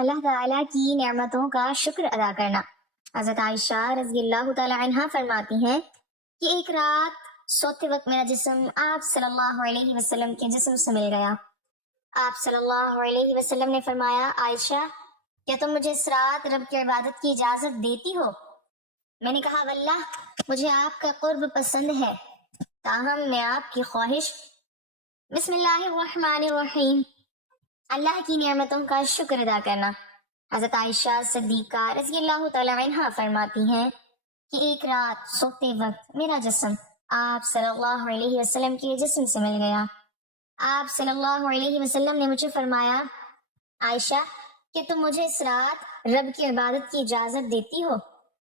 اللہ تعالیٰ کی نعمتوں کا شکر ادا کرنا۔ حضرت عائشہ رضی اللہ تعالی عنہا فرماتی ہیں کہ ایک رات سوتے وقت میرا جسم آپ صلی اللہ علیہ وسلم کے جسم سے مل گیا۔ آپ صلی اللہ علیہ وسلم نے فرمایا، عائشہ کیا تم مجھے اس رات رب کی عبادت کی اجازت دیتی ہو؟ میں نے کہا واللہ مجھے آپ کا قرب پسند ہے، تاہم میں آپ کی خواہش۔ بسم اللہ الرحمن الرحیم، اللہ کی نعمتوں کا شکر ادا کرنا۔ حضرت عائشہ صدیقہ رضی اللہ تعالی عنہا فرماتی ہیں کہ ایک رات سوتے وقت میرا جسم آپ صلی اللہ علیہ وسلم کے جسم سے مل گیا۔ آپ صلی اللہ علیہ وسلم نے مجھے فرمایا، عائشہ کہ تم مجھے اس رات رب کی عبادت کی اجازت دیتی ہو؟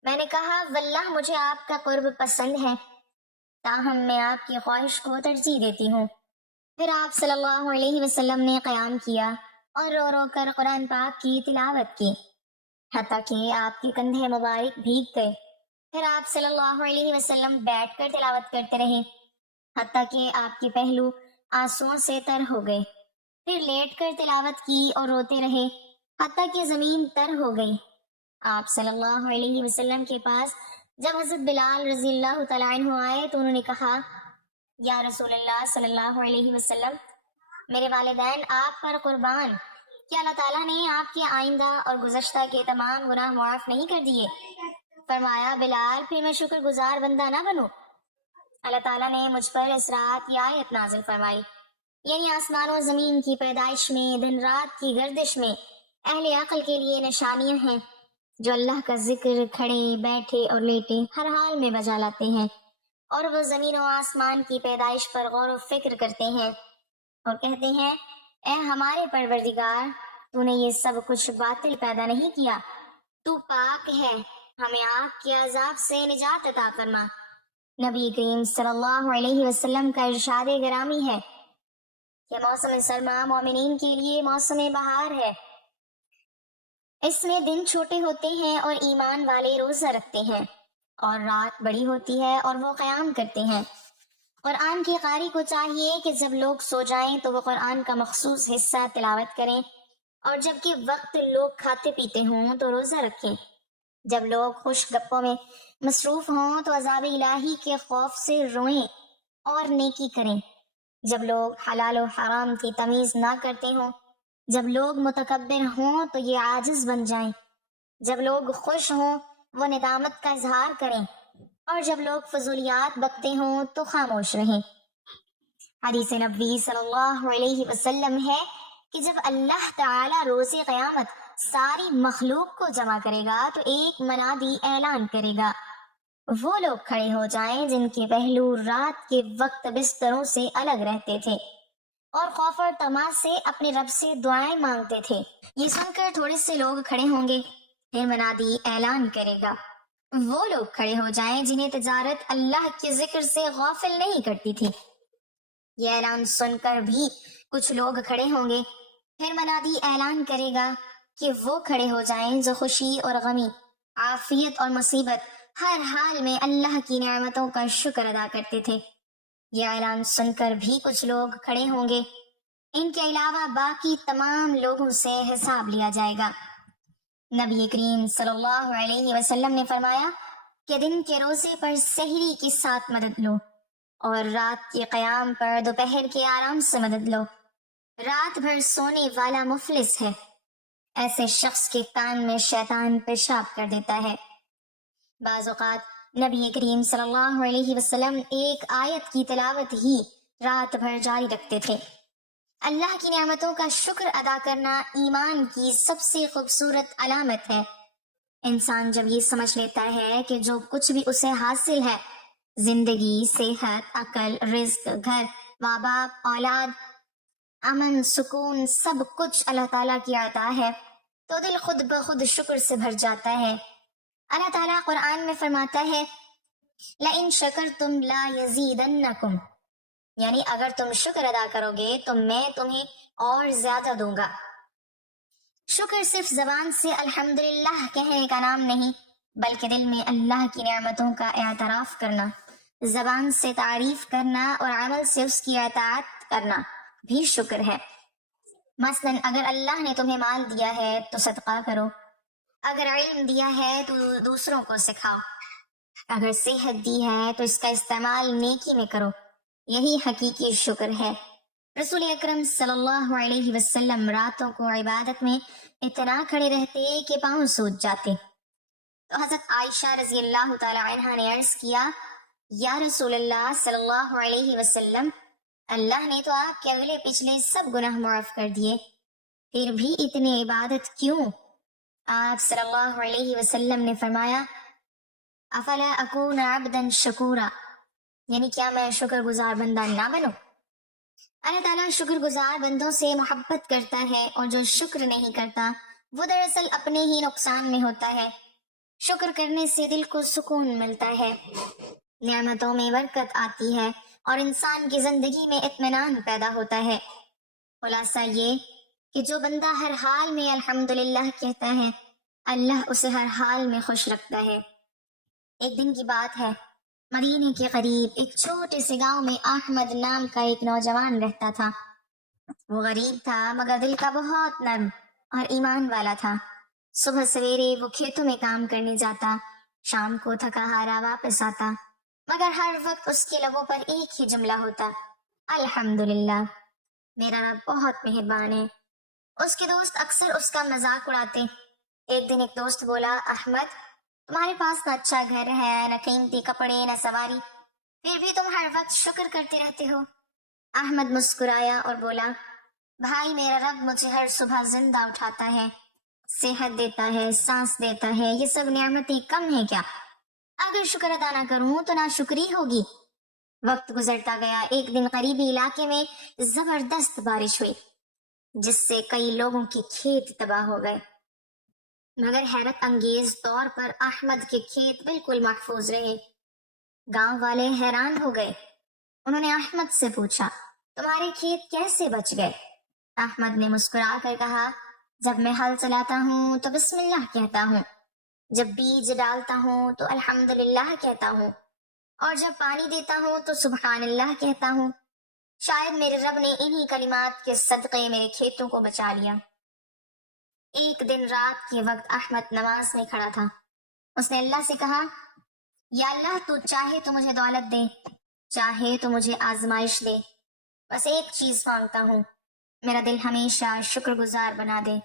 میں نے کہا واللہ مجھے آپ کا قرب پسند ہے، تاہم میں آپ کی خواہش کو ترجیح دیتی ہوں۔ پھر آپ صلی اللہ علیہ وسلم نے قیام کیا اور رو رو کر قرآن پاک کی تلاوت کی، حتیٰ کہ آپ کے کندھے مبارک بھیگ گئے۔ پھر آپ صلی اللہ علیہ وسلم بیٹھ کر تلاوت کرتے رہے، حتیٰ کہ آپ کے پہلو آنسوؤں سے تر ہو گئے۔ پھر لیٹ کر تلاوت کی اور روتے رہے، حتیٰ کہ زمین تر ہو گئی۔ آپ صلی اللہ علیہ وسلم کے پاس جب حضرت بلال رضی اللہ تعالیٰ عنہ آئے تو انہوں نے کہا، یا رسول اللہ صلی اللہ علیہ وسلم، میرے والدین آپ پر قربان، کیا اللہ تعالیٰ نے آپ کے آئندہ اور گزشتہ کے تمام گناہ معاف نہیں کر دیے؟ فرمایا، بلال پھر میں شکر گزار بندہ نہ بنوں؟ اللہ تعالیٰ نے مجھ پر اس رات یہ آیت نازل فرمائی، یعنی آسمان و زمین کی پیدائش میں، دن رات کی گردش میں اہل عقل کے لیے نشانیاں ہیں جو اللہ کا ذکر کھڑے بیٹھے اور لیٹے ہر حال میں بجا لاتے ہیں، اور وہ زمین و آسمان کی پیدائش پر غور و فکر کرتے ہیں اور کہتے ہیں، اے ہمارے پروردگار، تو نے یہ سب کچھ باطل پیدا نہیں کیا، تو پاک ہے، ہمیں آگ کے عذاب سے نجات عطا فرما۔ نبی کریم صلی اللہ علیہ وسلم کا ارشاد گرامی ہے کہ موسم سرما مومنین کے لیے موسم بہار ہے، اس میں دن چھوٹے ہوتے ہیں اور ایمان والے روزہ رکھتے ہیں، اور رات بڑی ہوتی ہے اور وہ قیام کرتے ہیں۔ قرآن کے قاری کو چاہیے کہ جب لوگ سو جائیں تو وہ قرآن کا مخصوص حصہ تلاوت کریں، اور جب کہ وقت لوگ کھاتے پیتے ہوں تو روزہ رکھیں۔ جب لوگ خوش گپوں میں مصروف ہوں تو عذاب الہی کے خوف سے روئیں اور نیکی کریں۔ جب لوگ حلال و حرام کی تمیز نہ کرتے ہوں، جب لوگ متکبر ہوں تو یہ عاجز بن جائیں، جب لوگ خوش ہوں وہ ندامت کا اظہار کریں، اور جب لوگ فضولیات بکتے ہوں تو خاموش رہیں۔ حدیث نبوی صلی اللہ علیہ وسلم ہے کہ جب اللہ تعالی روز قیامت ساری مخلوق کو جمع کرے گا تو ایک منادی اعلان کرے گا، وہ لوگ کھڑے ہو جائیں جن کے پہلو رات کے وقت بستروں سے الگ رہتے تھے اور خوف اور طمع سے اپنے رب سے دعائیں مانگتے تھے۔ یہ سن کر تھوڑے سے لوگ کھڑے ہوں گے، پھر منادی اعلان کرے گا، وہ لوگ کھڑے ہو جائیں جنہیں تجارت اللہ کے ذکر سے غافل نہیں کرتی تھی۔ یہ اعلان سن کر بھی کچھ لوگ کھڑے ہوں گے، پھر منادی اعلان کرے گا کہ وہ کھڑے ہو جائیں جو خوشی اور غمی، عافیت اور مصیبت، ہر حال میں اللہ کی نعمتوں کا شکر ادا کرتے تھے۔ یہ اعلان سن کر بھی کچھ لوگ کھڑے ہوں گے، ان کے علاوہ باقی تمام لوگوں سے حساب لیا جائے گا۔ نبی کریم صلی اللہ علیہ وسلم نے فرمایا کہ دن کے روزے پر سحری کے ساتھ مدد لو، اور رات کے قیام پر دوپہر کے آرام سے مدد لو۔ رات بھر سونے والا مفلس ہے، ایسے شخص کے کان میں شیطان پیشاب کر دیتا ہے۔ بعض اوقات نبی کریم صلی اللہ علیہ وسلم ایک آیت کی تلاوت ہی رات بھر جاری رکھتے تھے۔ اللہ کی نعمتوں کا شکر ادا کرنا ایمان کی سب سے خوبصورت علامت ہے۔ انسان جب یہ سمجھ لیتا ہے کہ جو کچھ بھی اسے حاصل ہے، زندگی، صحت، عقل، رزق، گھر، ماں باپ، اولاد، امن، سکون، سب کچھ اللہ تعالیٰ کی عطا ہے، تو دل خود بخود شکر سے بھر جاتا ہے۔ اللہ تعالیٰ قرآن میں فرماتا ہے، لَإِن شَكَرْتُمْ لَا يَزِيدَنَّكُمْ، یعنی اگر تم شکر ادا کرو گے تو میں تمہیں اور زیادہ دوں گا۔ شکر صرف زبان سے الحمدللہ کہنے کا نام نہیں، بلکہ دل میں اللہ کی نعمتوں کا اعتراف کرنا، زبان سے تعریف کرنا اور عمل سے اس کی اطاعت کرنا بھی شکر ہے۔ مثلاً اگر اللہ نے تمہیں مال دیا ہے تو صدقہ کرو، اگر علم دیا ہے تو دوسروں کو سکھاؤ، اگر صحت دی ہے تو اس کا استعمال نیکی میں کرو، یہی حقیقی شکر ہے۔ رسول اکرم صلی اللہ علیہ وسلم راتوں کو عبادت میں اتنا کھڑے رہتے کہ پاؤں سوج جاتے، تو حضرت عائشہ رضی اللہ تعالی عنہا نے عرض کیا، یا رسول اللہ صلی اللہ علیہ وسلم، اللہ نے تو آپ کے اگلے پچھلے سب گناہ معاف کر دیے، پھر بھی اتنی عبادت کیوں؟ آپ صلی اللہ علیہ وسلم نے فرمایا، افلا اکون عبدا شکورا، یعنی کیا میں شکر گزار بندہ نہ بنوں؟ اللہ تعالیٰ شکر گزار بندوں سے محبت کرتا ہے، اور جو شکر نہیں کرتا وہ دراصل اپنے ہی نقصان میں ہوتا ہے۔ شکر کرنے سے دل کو سکون ملتا ہے، نعمتوں میں برکت آتی ہے، اور انسان کی زندگی میں اطمینان پیدا ہوتا ہے۔ خلاصہ یہ کہ جو بندہ ہر حال میں الحمدللہ کہتا ہے، اللہ اسے ہر حال میں خوش رکھتا ہے۔ ایک دن کی بات ہے، مدینے کے قریب ایک چھوٹے سے گاؤں میں احمد نام کا ایک نوجوان رہتا تھا۔ وہ غریب تھا مگر دل کا بہت نرم اور ایمان والا تھا۔ صبح سویرے وہ کھیتوں میں کام کرنے جاتا، شام کو تھکا ہارا واپس آتا، مگر ہر وقت اس کے لبوں پر ایک ہی جملہ ہوتا، الحمدللہ، میرا رب بہت مہربان ہے۔ اس کے دوست اکثر اس کا مذاق اڑاتے۔ ایک دن ایک دوست بولا، احمد، تمہارے پاس نہ اچھا گھر ہے، نہ قیمتی کپڑے، نہ سواری، پھر بھی تم ہر وقت شکر کرتے رہتے ہو۔ احمد مسکرایا اور بولا، بھائی، میرا رب مجھے ہر صبح زندہ اٹھاتا ہے، صحت دیتا ہے، سانس دیتا ہے، یہ سب نعمتیں کم ہیں کیا؟ اگر شکر ادا نہ کروں تو ناشکری ہوگی۔ وقت گزرتا گیا، ایک دن قریبی علاقے میں زبردست بارش ہوئی، جس سے کئی لوگوں کے کھیت تباہ ہو گئے، مگر حیرت انگیز طور پر احمد کے کھیت بالکل محفوظ رہے۔ گاؤں والے حیران ہو گئے، انہوں نے احمد سے پوچھا، تمہارے کھیت کیسے بچ گئے؟ احمد نے مسکرا کر کہا، جب میں ہل چلاتا ہوں تو بسم اللہ کہتا ہوں، جب بیج ڈالتا ہوں تو الحمدللہ کہتا ہوں، اور جب پانی دیتا ہوں تو سبحان اللہ کہتا ہوں۔ شاید میرے رب نے انہی کلمات کے صدقے میرے کھیتوں کو بچا لیا۔ ایک دن رات کے وقت احمد نماز میں کھڑا تھا، اس نے اللہ سے کہا، یا اللہ، تو چاہے تو مجھے دولت دے، چاہے تو مجھے آزمائش دے، بس ایک چیز مانگتا ہوں، میرا دل ہمیشہ شکر گزار بنا دے۔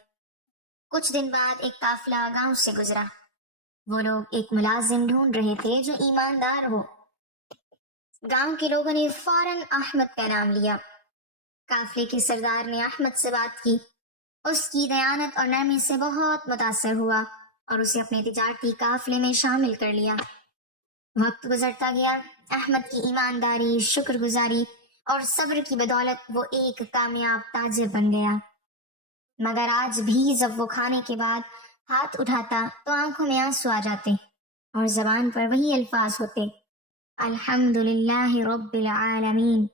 کچھ دن بعد ایک قافلہ گاؤں سے گزرا، وہ لوگ ایک ملازم ڈھونڈ رہے تھے جو ایماندار ہو۔ گاؤں کے لوگوں نے فوراً احمد کا نام لیا۔ قافلے کے سردار نے احمد سے بات کی، اس کی دیانت اور نرمی سے بہت متاثر ہوا اور اسے اپنے تجارتی قافلے میں شامل کر لیا۔ وقت گزرتا گیا، احمد کی ایمانداری، شکر گزاری اور صبر کی بدولت وہ ایک کامیاب تاجر بن گیا۔ مگر آج بھی جب وہ کھانے کے بعد ہاتھ اٹھاتا تو آنکھوں میں آنسو آ جاتے اور زبان پر وہی الفاظ ہوتے، الحمدللہ رب العالمین۔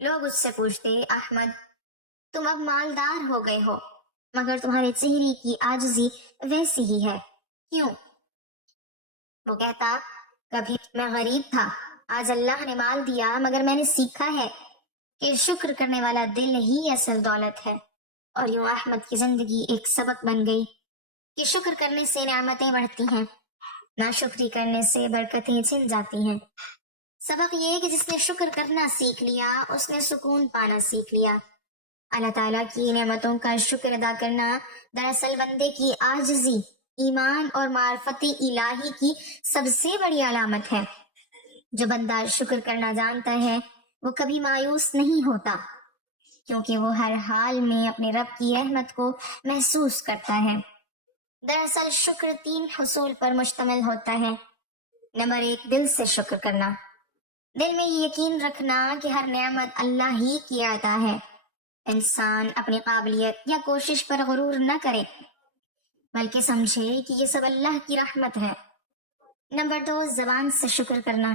لوگ اس سے پوچھتے، احمد، تم اب مالدار ہو گئے ہو مگر تمہارے چہرے کی عاجزی ویسی ہی ہے، کیوں؟ وہ کہتا، کبھی میں غریب تھا، آج اللہ نے مال دیا مگر میں نے سیکھا ہے کہ شکر کرنے والا دل ہی اصل دولت ہے۔ اور یوں احمد کی زندگی ایک سبق بن گئی کہ شکر کرنے سے نعمتیں بڑھتی ہیں، ناشکری کرنے سے برکتیں چھن جاتی ہیں۔ سبق یہ کہ جس نے شکر کرنا سیکھ لیا اس نے سکون پانا سیکھ لیا۔ اللہ تعالیٰ کی نعمتوں کا شکر ادا کرنا دراصل بندے کی عاجزی، ایمان اور معرفت الہی کی سب سے بڑی علامت ہے۔ جو بندہ شکر کرنا جانتا ہے وہ کبھی مایوس نہیں ہوتا، کیونکہ وہ ہر حال میں اپنے رب کی رحمت کو محسوس کرتا ہے۔ دراصل شکر 3 حصول پر مشتمل ہوتا ہے۔ نمبر 1، دل سے شکر کرنا، دل میں یہ یقین رکھنا کہ ہر نعمت اللہ ہی کی عطا ہے۔ انسان اپنی قابلیت یا کوشش پر غرور نہ کرے بلکہ سمجھے کہ یہ سب اللہ کی رحمت ہے۔ نمبر 2، زبان سے شکر کرنا،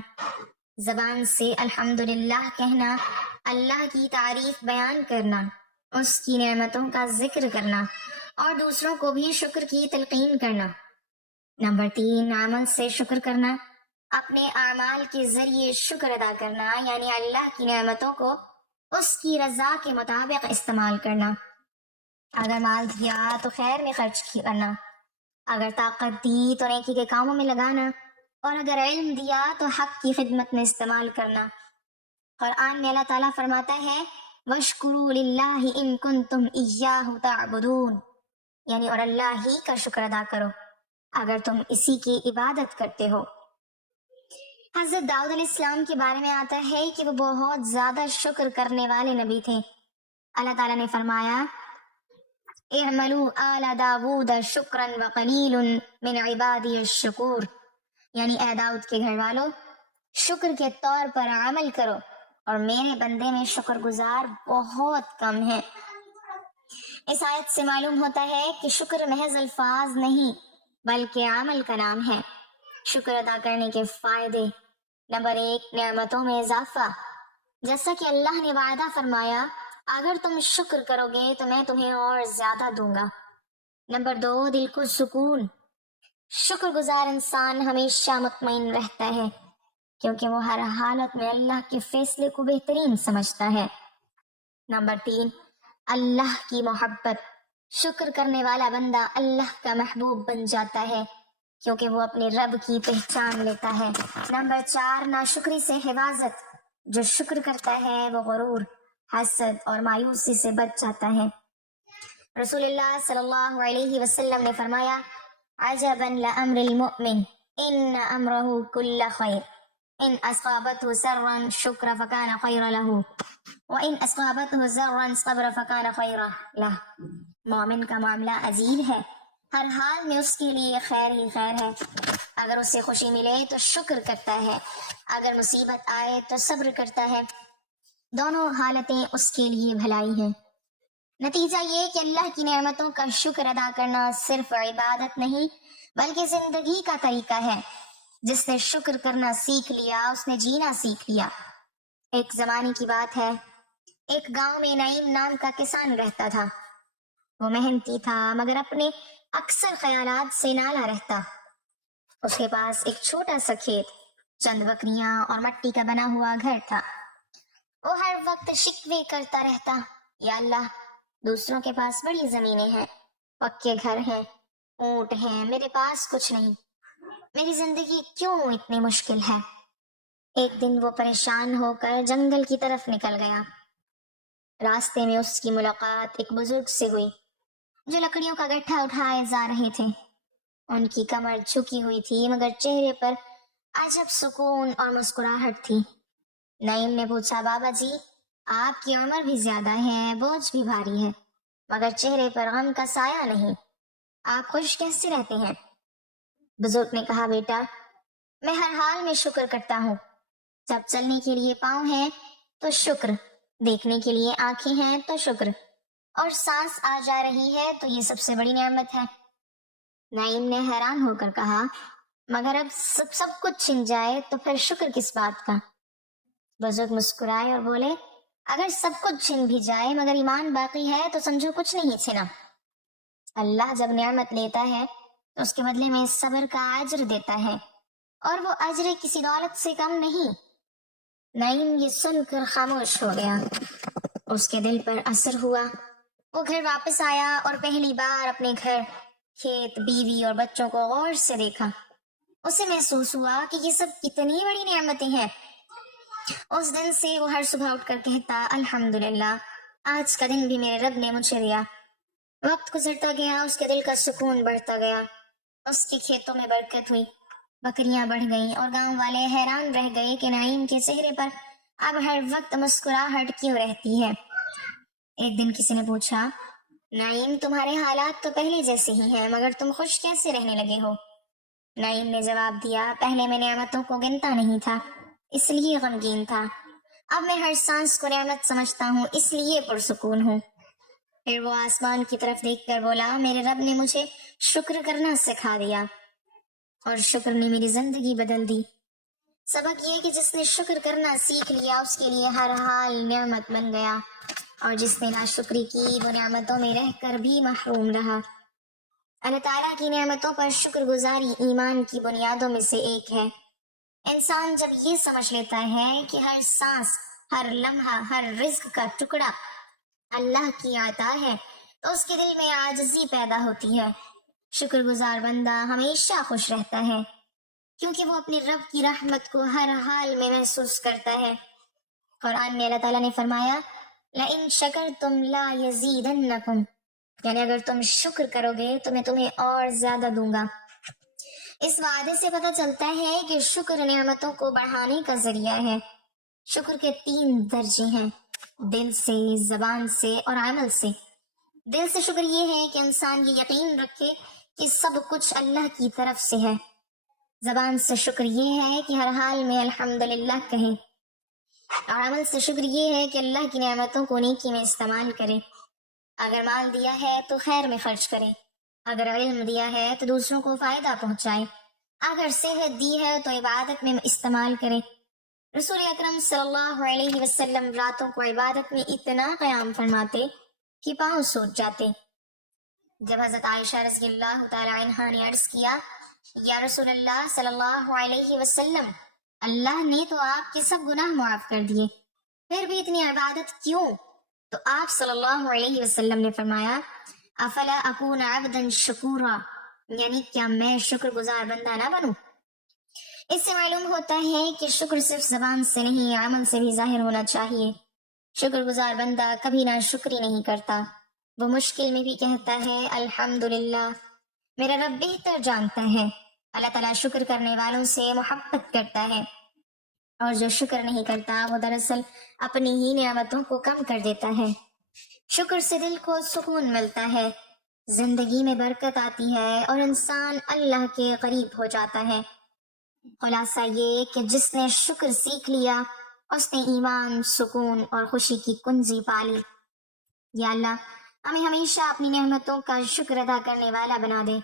زبان سے الحمدللہ کہنا، اللہ کی تعریف بیان کرنا، اس کی نعمتوں کا ذکر کرنا اور دوسروں کو بھی شکر کی تلقین کرنا۔ نمبر 3، عمل سے شکر کرنا، اپنے اعمال کے ذریعے شکر ادا کرنا، یعنی اللہ کی نعمتوں کو اس کی رضا کے مطابق استعمال کرنا۔ اگر مال دیا تو خیر میں خرچ کرنا، اگر طاقت دی تو نیکی کے کاموں میں لگانا، اور اگر علم دیا تو حق کی خدمت میں استعمال کرنا۔ قرآن میں اللہ تعالیٰ فرماتا ہے وَاشْكُرُوا لِلَّهِ إِن كُنتُمْ إِيَّاهُ تَعْبُدُونَ، یعنی اور اللہ ہی کا شکر ادا کرو اگر تم اسی کی عبادت کرتے ہو۔ حضرت داؤد علیہ السلام کے بارے میں آتا ہے کہ وہ بہت زیادہ شکر کرنے والے نبی تھے۔ اللہ تعالیٰ نے فرمایا اعملوا آل داود شکرا وقلیل من عبادی الشکور، یعنی اے داؤد کے گھر والو شکر کے طور پر عمل کرو اور میرے بندے میں شکر گزار بہت کم ہے۔ اس آیت سے معلوم ہوتا ہے کہ شکر محض الفاظ نہیں بلکہ عمل کا نام ہے۔ شکر ادا کرنے کے فائدے: نمبر 1، نعمتوں میں اضافہ، جیسا کہ اللہ نے وعدہ فرمایا اگر تم شکر کرو گے تو میں تمہیں اور زیادہ دوں گا۔ نمبر 2، دل کو سکون، شکر گزار انسان ہمیشہ مطمئن رہتا ہے کیونکہ وہ ہر حالت میں اللہ کے فیصلے کو بہترین سمجھتا ہے۔ نمبر 3، اللہ کی محبت، شکر کرنے والا بندہ اللہ کا محبوب بن جاتا ہے کیونکہ وہ اپنے رب کی پہچان لیتا ہے۔ نمبر 4، ناشکری سے حفاظت، جو شکر کرتا ہے وہ غرور، حسد اور مایوسی سے بچ جاتا ہے۔ رسول اللہ صلی اللہ علیہ وسلم نے فرمایا عجبا لامر المؤمن ان امرہ کل خیر ان اصابته سرا شکر فکان خیر له وان اصابته ضرا صبر فکان خیر له۔ مومن کا معاملہ عجیب ہے، ہر حال میں اس کے لیے خیر ہی خیر ہے۔ اگر اسے خوشی ملے تو شکر کرتا ہے، اگر مصیبت آئے تو صبر کرتا ہے، دونوں حالتیں اس کے لیے بھلائی ہیں۔ نتیجہ یہ کہ اللہ کی نعمتوں کا شکر ادا کرنا صرف عبادت نہیں بلکہ زندگی کا طریقہ ہے۔ جس نے شکر کرنا سیکھ لیا اس نے جینا سیکھ لیا۔ ایک زمانے کی بات ہے، ایک گاؤں میں نعیم نام کا کسان رہتا تھا۔ وہ محنتی تھا مگر اپنے اکثر خیالات سے نالا رہتا۔ اس کے پاس ایک چھوٹا سا کھیت، چند بکریاں اور مٹی کا بنا ہوا گھر تھا۔ وہ ہر وقت شکوے کرتا رہتا، یا اللہ دوسروں کے پاس بڑی زمینیں ہیں، پکے گھر ہیں، اونٹ ہیں، میرے پاس کچھ نہیں، میری زندگی کیوں اتنی مشکل ہے۔ ایک دن وہ پریشان ہو کر جنگل کی طرف نکل گیا۔ راستے میں اس کی ملاقات ایک بزرگ سے ہوئی جو لکڑیوں کا گٹھا اٹھائے جا رہے تھے۔ ان کی کمر جھکی ہوئی تھی مگر چہرے پر عجب سکون اور مسکراہٹ تھی۔ نعیم نے پوچھا بابا جی آپ کی عمر بھی زیادہ ہے، بوجھ بھی بھاری ہے مگر چہرے پر غم کا سایہ نہیں، آپ خوش کیسے رہتے ہیں؟ بزرگ نے کہا بیٹا میں ہر حال میں شکر کرتا ہوں، جب چلنے کے لیے پاؤں ہیں تو شکر، دیکھنے کے لیے آنکھیں ہیں تو شکر، اور سانس آ جا رہی ہے تو یہ سب سے بڑی نعمت ہے۔ نعیم نے حیران ہو کر کہا مگر اب سب کچھ چھن جائے تو پھر شکر کس بات کا؟ بزرگ مسکرائے اور بولے اگر سب کچھ چھن بھی جائے مگر ایمان باقی ہے تو سمجھو کچھ نہیں چھنا۔ اللہ جب نعمت لیتا ہے تو اس کے بدلے میں صبر کا اجر دیتا ہے، اور وہ اجر کسی دولت سے کم نہیں۔ نعیم یہ سن کر خاموش ہو گیا، اس کے دل پر اثر ہوا۔ وہ گھر واپس آیا اور پہلی بار اپنے گھر، کھیت، بیوی اور بچوں کو غور سے دیکھا۔ اسے محسوس ہوا کہ یہ سب کتنی بڑی نعمتیں ہیں۔ اس دن سے وہ ہر صبح اٹھ کر کہتا الحمدللہ، آج کا دن بھی میرے رب نے مجھے دیا۔ وقت گزرتا گیا، اس کے دل کا سکون بڑھتا گیا، اس کے کھیتوں میں برکت ہوئی، بکریاں بڑھ گئیں اور گاؤں والے حیران رہ گئے کہ نعیم کے چہرے پر اب ہر وقت مسکراہٹ کیوں رہتی ہے۔ ایک دن کسی نے پوچھا نعیم تمہارے حالات تو پہلے جیسے ہی ہیں مگر تم خوش کیسے رہنے لگے ہو؟ نعیم نے جواب دیا پہلے میں نعمتوں کو گنتا نہیں تھا اس لیے غمگین تھا، اب میں ہر سانس کو نعمت سمجھتا ہوں اس لیے پرسکون ہوں۔ پھر وہ آسمان کی طرف دیکھ کر بولا میرے رب نے مجھے شکر کرنا سکھا دیا اور شکر نے میری زندگی بدل دی۔ سبق یہ کہ جس نے شکر کرنا سیکھ لیا اس کے لیے ہر حال نعمت بن گیا، اور جس نے ناشکری کی وہ نعمتوں میں رہ کر بھی محروم رہا۔ اللہ تعالیٰ کی نعمتوں پر شکر گزاری ایمان کی بنیادوں میں سے ایک ہے۔ انسان جب یہ سمجھ لیتا ہے کہ ہر سانس، ہر لمحہ، ہر رزق کا ٹکڑا اللہ کی عطا ہے تو اس کے دل میں عاجزی پیدا ہوتی ہے۔ شکر گزار بندہ ہمیشہ خوش رہتا ہے کیونکہ وہ اپنے رب کی رحمت کو ہر حال میں محسوس کرتا ہے۔ قرآن میں اللہ تعالیٰ نے فرمایا لَإِن شَكَرْتُمْ لَا يَزِيدَنَّكُمْ، یعنی اگر تم شکر کرو گے تو میں تمہیں اور زیادہ دوں گا۔ اس وعدے سے پتہ چلتا ہے کہ شکر نعمتوں کو بڑھانے کا ذریعہ ہے۔ شکر کے 3 درجے ہیں، دل سے، زبان سے اور عمل سے۔ دل سے شکر یہ ہے کہ انسان یہ یقین رکھے کہ سب کچھ اللہ کی طرف سے ہے۔ زبان سے شکر یہ ہے کہ ہر حال میں الحمدللہ کہیں، اور عمل سے شکر یہ ہے کہ اللہ کی نعمتوں کو نیکی میں استعمال کرے۔ اگر مال دیا ہے تو خیر میں خرچ کرے، اگر علم دیا ہے تو دوسروں کو فائدہ پہنچائے، اگر صحت دی ہے تو عبادت میں استعمال کرے۔ رسول اکرم صلی اللہ علیہ وسلم راتوں کو عبادت میں اتنا قیام فرماتے کہ پاؤں سوج جاتے۔ جب حضرت عائشہ رضی اللہ تعالی عنہا نے عرض کیا یا رسول اللہ صلی اللہ علیہ وسلم، اللہ نے تو آپ کے سب گناہ معاف کر دیے، پھر بھی اتنی عبادت کیوں؟ تو آپ صلی اللہ علیہ وسلم نے فرمایا افلا اکون عبدا شکورا، یعنی کیا میں شکر گزار بندہ نہ بنوں؟ اس سے معلوم ہوتا ہے کہ شکر صرف زبان سے نہیں، عمل سے بھی ظاہر ہونا چاہیے۔ شکر گزار بندہ کبھی نہ شکری نہیں کرتا، وہ مشکل میں بھی کہتا ہے الحمدللہ، میرا رب بہتر جانتا ہے۔ اللہ تعالیٰ شکر کرنے والوں سے محبت کرتا ہے، اور جو شکر نہیں کرتا وہ دراصل اپنی ہی نعمتوں کو کم کر دیتا ہے۔ شکر سے دل کو سکون ملتا ہے، زندگی میں برکت آتی ہے اور انسان اللہ کے قریب ہو جاتا ہے۔ خلاصہ یہ کہ جس نے شکر سیکھ لیا اس نے ایمان، سکون اور خوشی کی کنجی پالی۔ یا اللہ ہمیں ہمیشہ اپنی نعمتوں کا شکر ادا کرنے والا بنا دے۔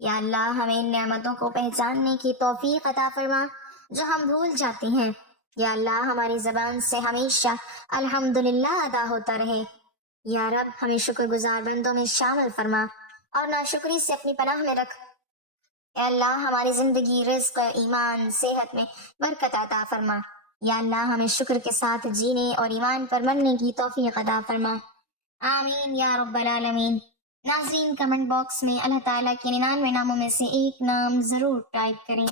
یا اللہ ہمیں ان نعمتوں کو پہچاننے کی توفیق عطا فرما جو ہم بھول جاتے ہیں۔ یا اللہ ہماری زبان سے ہمیشہ الحمدللہ ادا ہوتا رہے۔ یا رب ہمیں شکر گزار بندوں میں شامل فرما اور ناشکری سے اپنی پناہ میں رکھ۔ اے اللہ ہماری زندگی، رزق، ایمان، صحت میں برکت عطا فرما۔ یا اللہ ہمیں شکر کے ساتھ جینے اور ایمان پر مرنے کی توفیق عطا فرما۔ آمین یا رب العالمین۔ ناظرین کمنٹ باکس میں اللہ تعالیٰ کے 99 ناموں میں سے ایک نام ضرور ٹائپ کریں۔